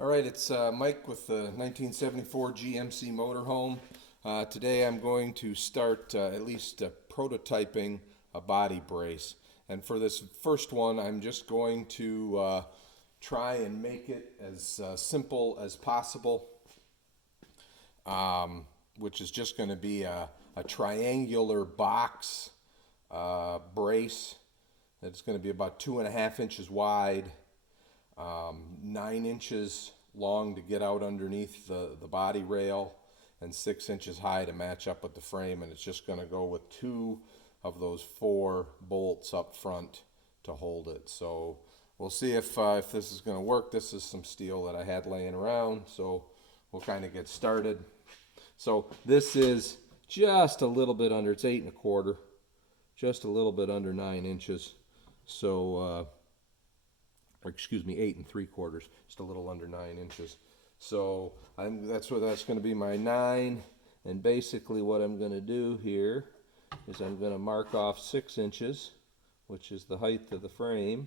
All right, it's Mike with the 1974 GMC Motorhome. Today I'm going to start at least prototyping a body brace. And for this first one, I'm just going to try and make it as simple as possible, which is just going to be a triangular box brace. It's going to be about 2.5 inches wide. 9 inches long to get out underneath the body rail, and 6 inches high to match up with the frame, and it's just going to go with 2 of those 4 bolts up front to hold it. So we'll see if this is going to work. This is some steel that I had laying around, so we'll kind of get started. So this is just a little bit under, it's 8 1/4, just a little bit under 9 inches. So or excuse me, 8 3/4, just a little under 9 inches. So that's going to be my 9, and basically what I'm going to do here is I'm going to mark off 6 inches, which is the height of the frame.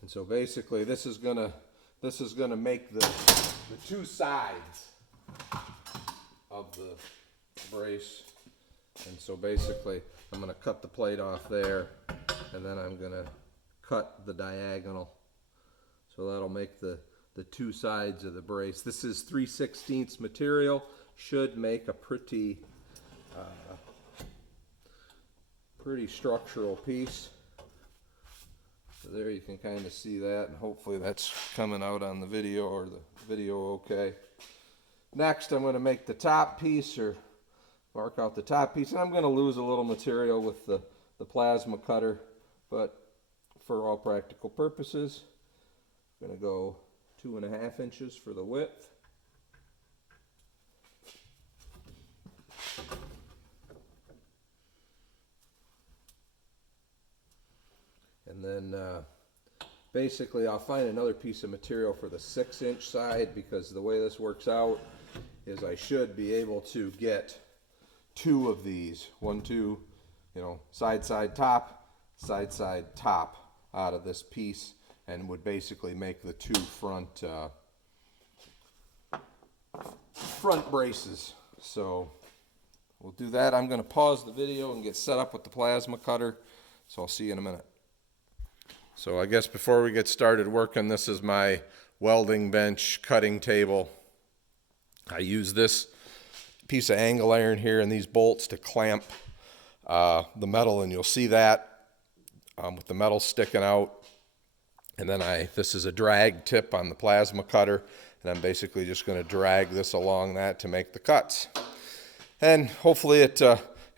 And so basically this is gonna make the 2 sides of the brace. And so basically I'm gonna cut the plate off there, and then I'm gonna cut the diagonal. So that'll make the 2 sides of the brace. This is 3/16 material, should make a pretty structural piece. So there you can kind of see that, and hopefully that's coming out on the video, or the video okay. Next I'm going to make the top piece, or mark out the top piece, and I'm going to lose a little material with the plasma cutter, but for all practical purposes I'm going to go 2.5 inches for the width. And then basically I'll find another piece of material for the 6-inch side, because the way this works out is I should be able to get 2 of these, 1, 2, side, top out of this piece, and would basically make the 2 front braces. So we'll do that. I'm going to pause the video and get set up with the plasma cutter, so I'll see you in a minute. So I guess before we get started working, this is my welding bench cutting table. I use this piece of angle iron here and these bolts to clamp the metal, and you'll see that with the metal sticking out. And then this is a drag tip on the plasma cutter, and I'm basically just going to drag this along that to make the cuts. And hopefully it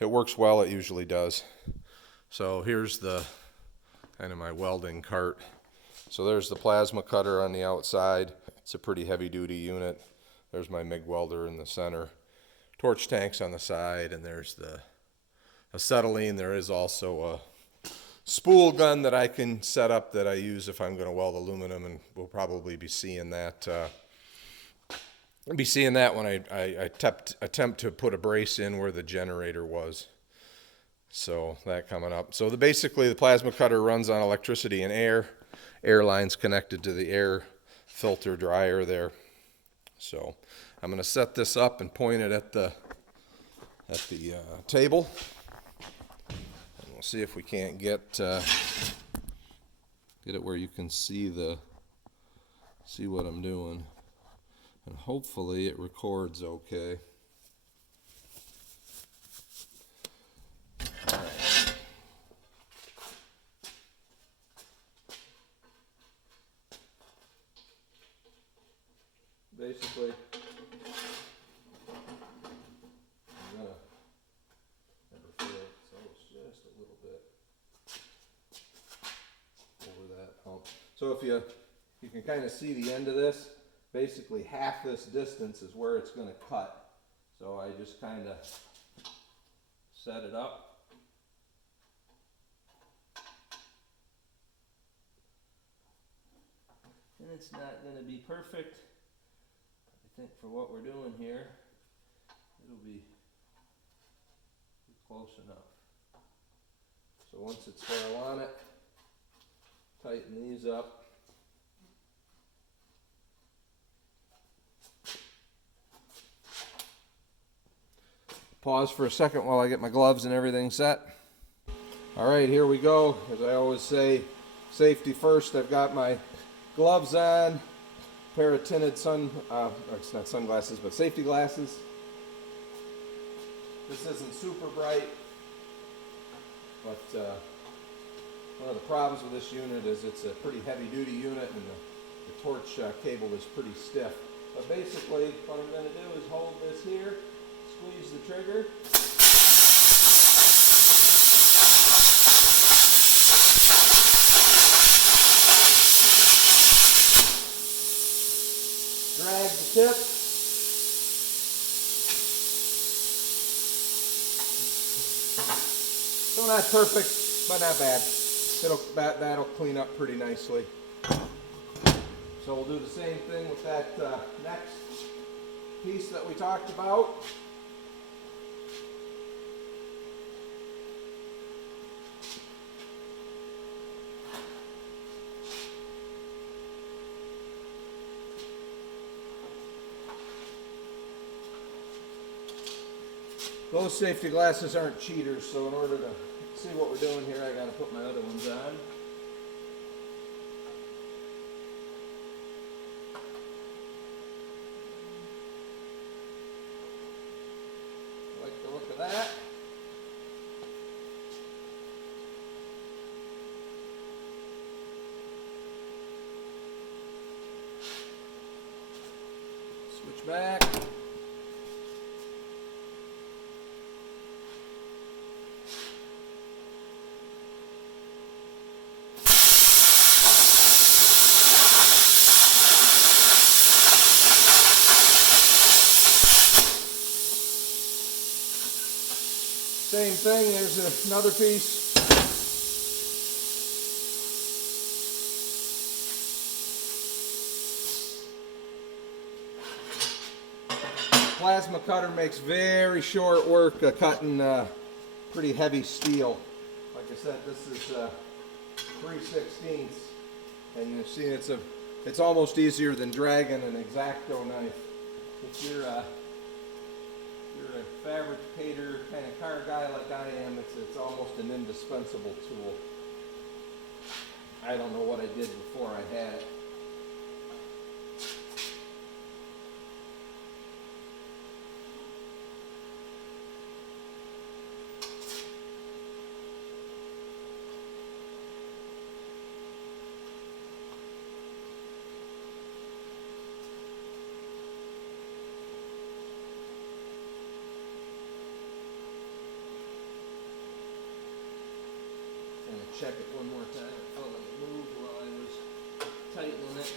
works well. It usually does. So here's the kind of my welding cart. So there's the plasma cutter on the outside. It's a pretty heavy duty unit. There's my MIG welder in the center. Torch tanks on the side, and there's the acetylene. There is also a spool gun that I can set up that I use if I'm going to weld aluminum, and we'll probably be seeing that when I attempt to put a brace in where the generator was. So that coming up. So basically the plasma cutter runs on electricity and air lines connected to the air filter dryer there. So I'm going to set this up and point it at the table, and we'll see if we can't get it where you can see what I'm doing, and hopefully it records okay. Basically, I'm gonna never fail, so it's just a little bit over that hump. So if you can kind of see the end of this, basically half this distance is where it's going to cut. So I just kind of set it up And it's not going to be perfect. I think for what we're doing here, it'll be close enough. So once it's where I want it, tighten these up. Pause for a second while I get my gloves and everything set. All right, here we go. As I always say, safety first. I've got my gloves on, pair of tinted it's not sunglasses, but safety glasses. This isn't super bright, but one of the problems with this unit is it's a pretty heavy duty unit and the torch cable is pretty stiff. But basically what I'm going to do is hold this here, squeeze the trigger. Drag the tip. So not perfect, but not bad. That'll clean up pretty nicely. So we'll do the same thing with that next piece that we talked about. Those safety glasses aren't cheaters, so in order to see what we're doing here, I got to put my other ones on. I like the look of that. Switch back. Same thing, there's another piece. Plasma cutter makes very short work of cutting pretty heavy steel. Like I said, this is 3/16, and you see it's almost easier than dragging an X-Acto knife. If you're a fabricator kind of car guy like I am, it's almost an indispensable tool. I don't know what I did before I had it. Check it one more time. I felt like it moved while I was tightening it.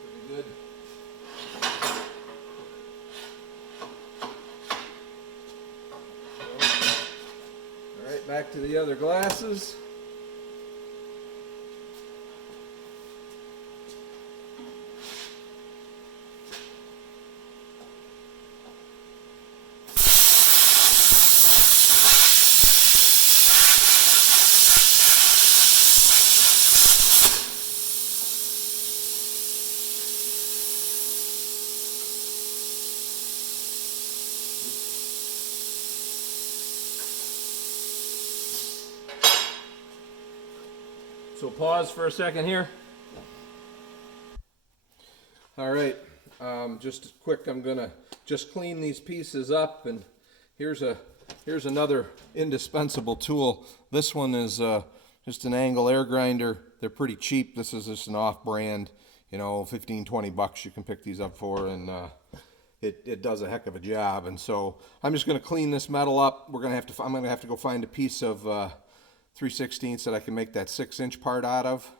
Pretty good. All right, back to the other glasses. So pause for a second here. All right, just quick, I'm gonna just clean these pieces up, and here's another indispensable tool. This one is just an angle air grinder. They're pretty cheap. This is just an off-brand, you know, 15, 20 bucks you can pick these up for, and it does a heck of a job. And so I'm just gonna clean this metal up. I'm gonna have to go find a piece of 3/16 that I can make that 6-inch part out of.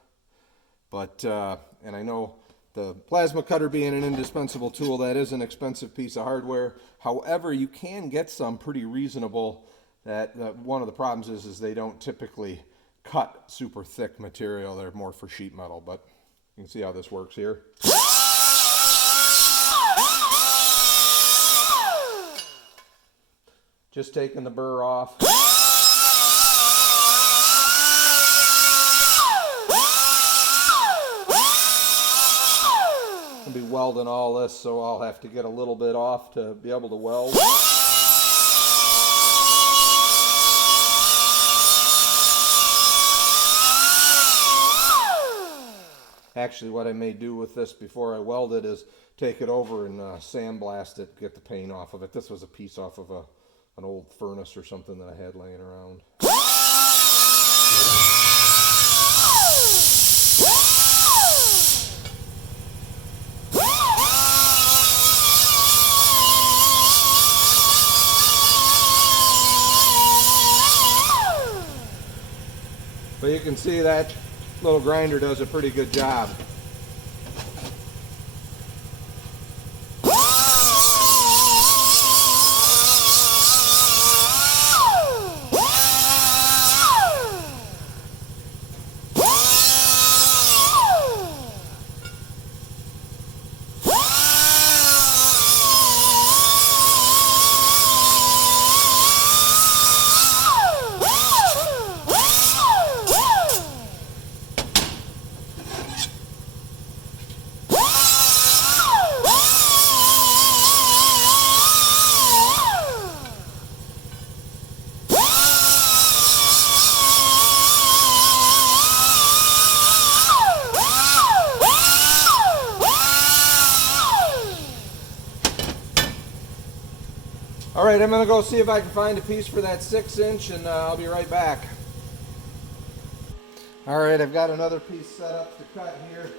But and I know the plasma cutter being an indispensable tool, that is an expensive piece of hardware. However, you can get some pretty reasonable. That one of the problems is they don't typically cut super thick material. They're more for sheet metal, but you can see how this works here. Just taking the burr off. I'll be welding all this, so I'll have to get a little bit off to be able to weld. Actually, what I may do with this before I weld it is take it over and sandblast it, get the paint off of it. This was a piece off of an old furnace or something that I had laying around. But you can see that little grinder does a pretty good job. All right, I'm gonna go see if I can find a piece for that 6-inch, and I'll be right back. All right, I've got another piece set up to cut here.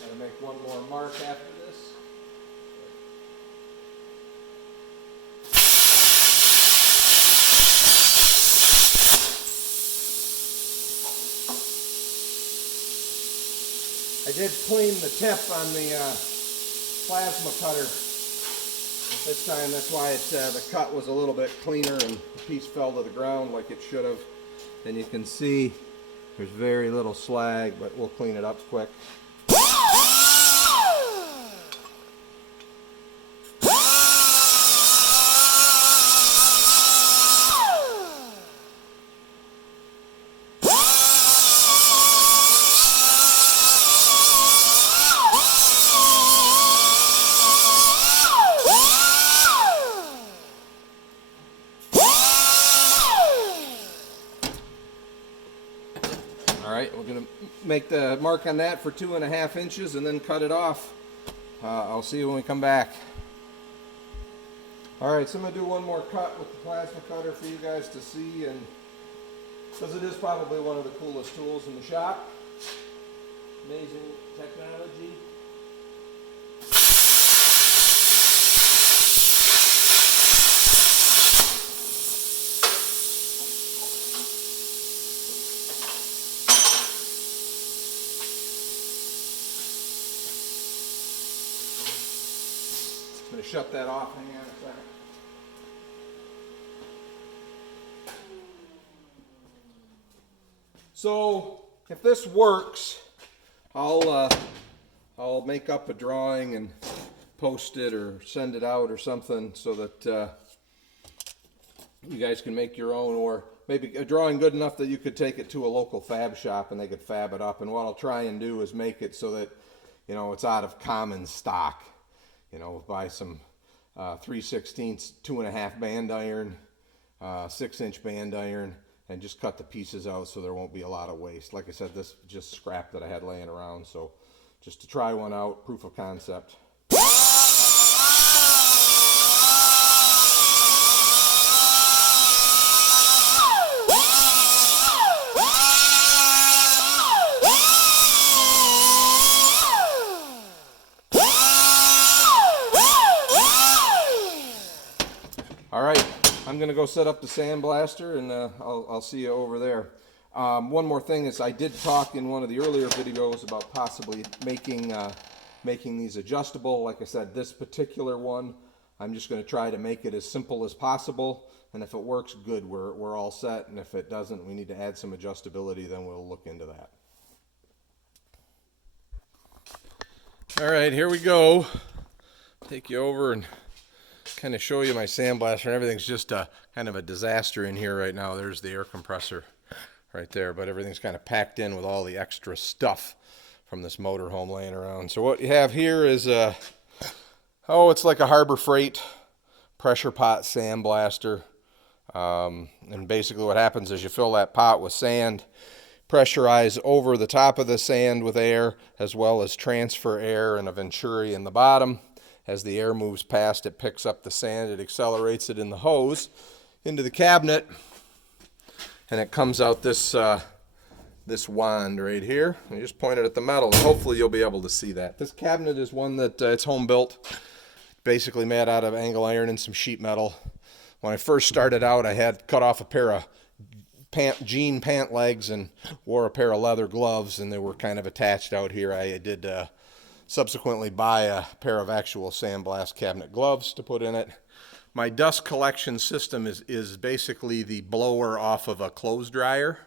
Gotta make one more mark after this. I did clean the tip on the plasma cutter this time. That's why the cut was a little bit cleaner and the piece fell to the ground like it should have. And you can see there's very little slag, but we'll clean it up quick. Alright, we're going to make the mark on that for 2.5 inches and then cut it off. I'll see you when we come back. Alright, so I'm going to do one more cut with the plasma cutter for you guys to see, and because it is probably one of the coolest tools in the shop. Amazing technology. I'm going to shut that off. Hang on a second. So if this works, I'll make up a drawing and post it or send it out or something so that you guys can make your own, or maybe a drawing good enough that you could take it to a local fab shop and they could fab it up. And what I'll try and do is make it so that, you know, it's out of common stock. You know, buy some 3/16 2.5 band iron, 6-inch band iron, and just cut the pieces out so there won't be a lot of waste. Like I said, this is just scrap that I had laying around, so just to try one out, proof of concept. All right, I'm gonna go set up the sandblaster, and I'll see you over there. One more thing is I did talk in one of the earlier videos about possibly making these adjustable. Like I said, this particular one, I'm just going to try to make it as simple as possible. And if it works, good, we're all set. And if it doesn't, we need to add some adjustability, then we'll look into that. All right, here we go. Take you over and kind of show you my sandblaster. And everything's just kind of a disaster in here right now. There's the air compressor right there, but everything's kind of packed in with all the extra stuff from this motorhome laying around. So what you have here is it's like a Harbor Freight pressure pot sandblaster. And basically what happens is you fill that pot with sand, pressurize over the top of the sand with air, as well as transfer air and a venturi in the bottom. As the air moves past, it picks up the sand, it accelerates it in the hose into the cabinet, and it comes out this wand right here. And you just point it at the metal, and hopefully you'll be able to see that. This cabinet is one that it's home built, basically made out of angle iron and some sheet metal. When I first started out, I had cut off a pair of jean pant legs and wore a pair of leather gloves, and they were kind of attached out here. I did subsequently buy a pair of actual sandblast cabinet gloves to put in it. My dust collection system is basically the blower off of a clothes dryer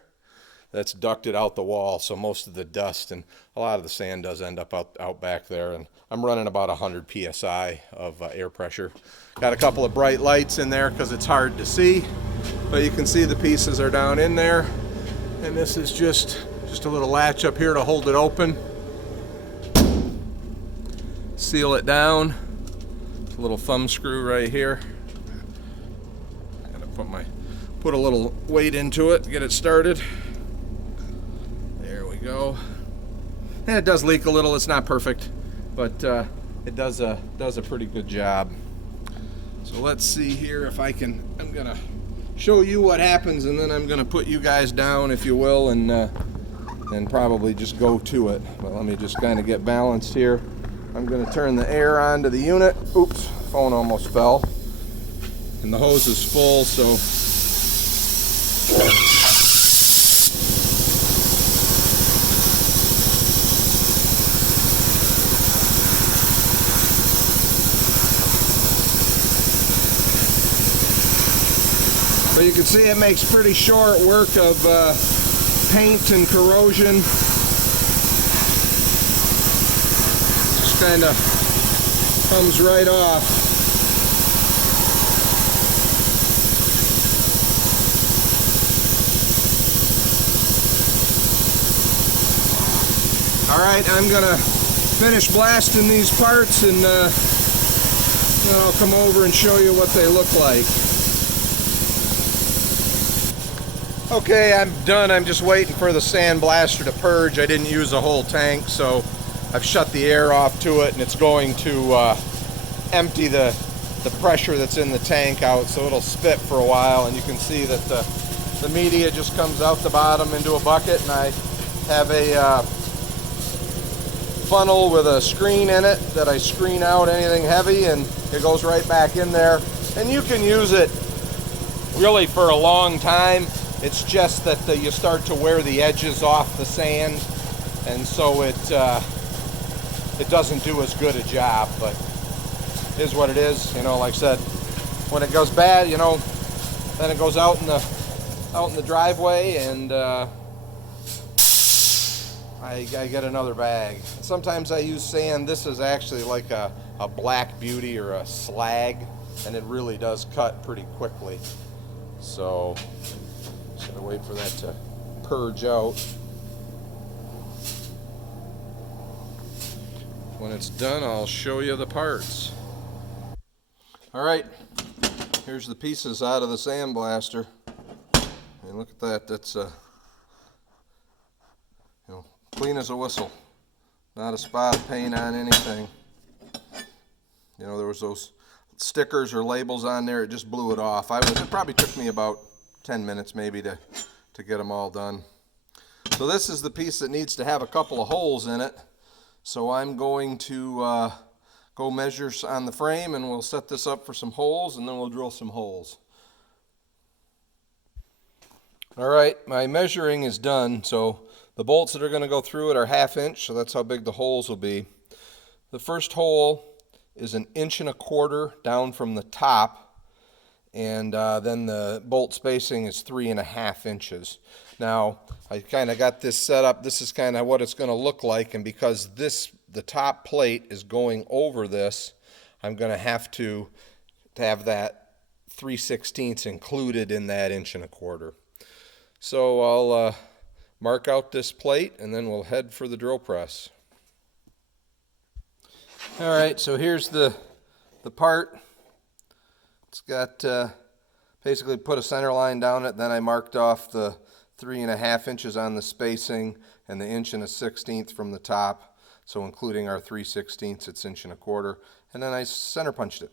that's ducted out the wall, so most of the dust and a lot of the sand does end up out back there. And I'm running about 100 psi of air pressure. Got a couple of bright lights in there because it's hard to see, but you can see the pieces are down in there. And this is just a little latch up here to hold it open. Seal it down. A little thumb screw right here. Gotta put a little weight into it to get it started. There we go. And it does leak a little. It's not perfect, but it does a pretty good job. So let's see here if I'm gonna show you what happens, and then I'm gonna put you guys down, if you will, and probably just go to it. But let me just kind of get balanced here. I'm gonna turn the air onto the unit. Oops, phone almost fell. And the hose is full, so you can see it makes pretty short work of paint and corrosion. Just kind of comes right off. All right, I'm gonna finish blasting these parts, and then I'll come over and show you what they look like. Okay, I'm done. I'm just waiting for the sandblaster to purge. I didn't use a whole tank, so I've shut the air off to it, and it's going to empty the pressure that's in the tank out, so it'll spit for a while. And you can see that the media just comes out the bottom into a bucket, and I have a funnel with a screen in it that I screen out anything heavy, and it goes right back in there. And you can use it really for a long time. It's just that you start to wear the edges off the sand, and so it doesn't do as good a job, but it is what it is. You know, like I said, when it goes bad, you know, then it goes out in the driveway, and I get another bag. Sometimes I use sand. This is actually like a black beauty or a slag, and it really does cut pretty quickly. So just gotta wait for that to purge out. When it's done, I'll show you the parts. All right, here's the pieces out of the sandblaster. And look at that. That's clean as a whistle. Not a spot of paint on anything. You know, there was those stickers or labels on there. It just blew it off. It probably took me about 10 minutes maybe to get them all done. So this is the piece that needs to have a couple of holes in it. So I'm going to go measure on the frame, and we'll set this up for some holes, and then we'll drill some holes. All right, my measuring is done. So the bolts that are going to go through it are 1/2 inch, so that's how big the holes will be. The first hole is 1.25 inches down from the top, and then the bolt spacing is 3.5 inches. Now, I kind of got this set up. This is kind of what it's going to look like, and because the top plate is going over this, I'm going to have that 3/16 included in that 1.25 inches. So I'll mark out this plate, and then we'll head for the drill press. All right, so here's the part. It's got basically put a center line down it. Then I marked off the 3.5 inches on the spacing and the 1 1/16 from the top. So including our 3/16, it's 1.25 inches. And then I center punched it.